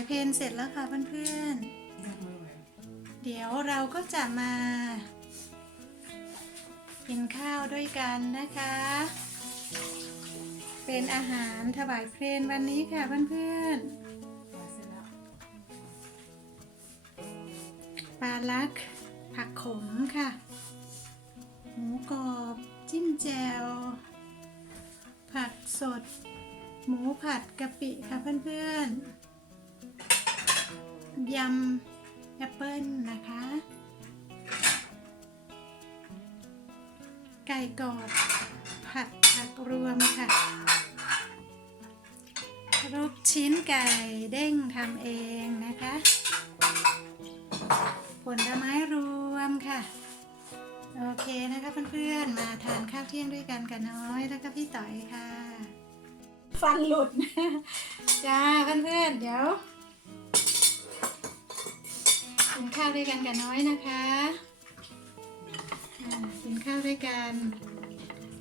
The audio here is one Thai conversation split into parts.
ายเพลเสร็จแล้วค่ะเพื่อนๆ เดี๋ยวเราก็จะมา กินข้าวด้วยกันนะคะ เป็นอาหารถวายเพลนวันนี้ค่ะเพื่อนๆปลาลัก ผักขมค่ะ หมูกรอบจิ้มแจว ผักสด หมูผัดกะปิค่ะเพื่อนๆ ยำแอปเปิ้ลนะคะ ไก่กรอบผัดผักรวมค่ะลูกชิ้นไก่เด้งทำเองนะคะ ผลไม้รวมค่ะ โอเคนะคะเพื่อนๆ มาทานข้าวเที่ยงด้วยกันกับน้อยแล้วก็พี่ต่อยค่ะ ฟันหลุด จ้าเพื่อนๆ เดี๋ยวกิน ข้าวด้วยกันกับน้อยนะคะอ่ากินข้าวด้วยกัน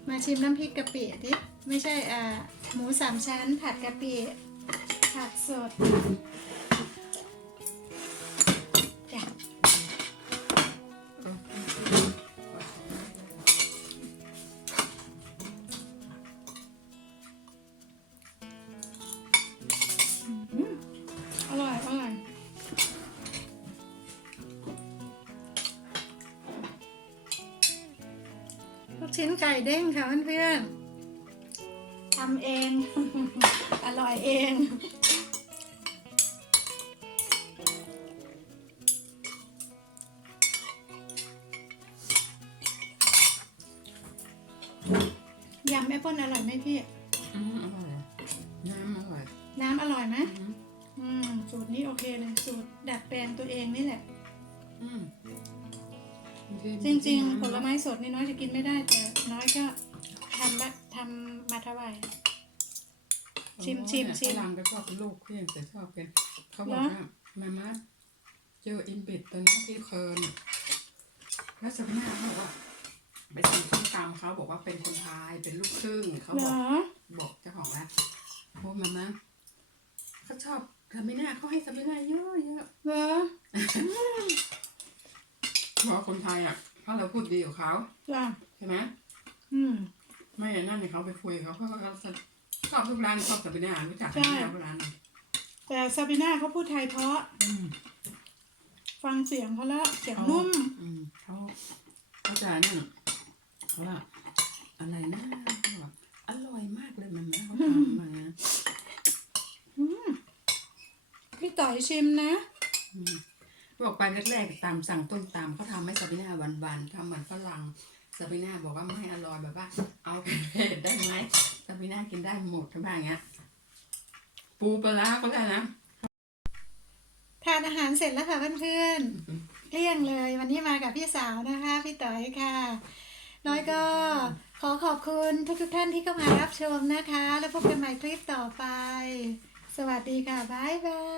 มาชิมน้ำพริกกะปิดิไม่ใช่อ่าหมูสามชั้นผัดกะปิผักสด ชิ้นไก่เด้งค่ะเพื่อนๆทำเอง อร่อยเองยำแอปเปิ้ลอร่อยไหมพี่ อืมอร่อยน้ำอร่อย น้ำอร่อยไหมอืม อืม สูตรนี้โอเคเลย สูตรดัดแปลงตัวเองนี่แหละ อืม จริง ๆ ผลไม้สดนี่น้อยจะกินไม่ได้แต่น้อยก็ทำมาทำมาถวาย ชิมชิมชิมฝรั่งก็ชอบเป็นลูกเพื่อนแต่ชอบเป็นเขาบอกเหรอว่ามาม่าเจออินบิดตอนนั้นที่เคิร์นแล้วสักหน้าเขาบอกว่าไปทำส้มตำเขาบอกว่าเป็นคนไทยเป็นลูกครึ่งเขาเหรบอกอ บอกเจ้าของร้านโอ้มาม่าเขาชอบซาบิน่าเขาให้ซาบิน่าเยอะเยอะเหรอ เพราะคนไทยอะเพราะเราพูดดีกับเขาจ้ะใช่ไหมอืม ไม่นั่นเนี่ยเขาไปคุยกับเขาเขาก็ชอบทุกร้านชอบซาบิน่ารู้จักใช่ซาบิน่าทุกร้านแต่ซาบิน่าเขาพูดไทยเพราะอืมฟังเสียงเขาแล้วเสียงนุ่มอืมเขาเขาจะนั่นเขาว่าอะไรนะเขาบอกอร่อยมากเลยมันนะเขาทำมานะอืมพี่ต่อยชิมนะอืม บอกไปแรกๆตามสั่งต้นตามเขาทำให้ซาบิน่าหวานๆทำเหมือนฝรั่งซาบิน่าบอกว่าไม่อร่อยแบบว่า เอาเผ็ดได้ไหมซาบิน่ากินได้หมดทั้งบ้างเงี้ยปูปลาก็ได้นะทานอาหารเสร็จแล้วค่ะเพื่อนๆเกลี้ยงเลย วันนี้มากับพี่สาวนะคะ พี่ต่อยค่ะ น้อยก็ขอขอบคุณทุกๆท่านที่เข้ามารับชมนะคะ แล้วพบกันใหม่คลิปต่อไป สวัสดีค่ะ บ๊ายบาย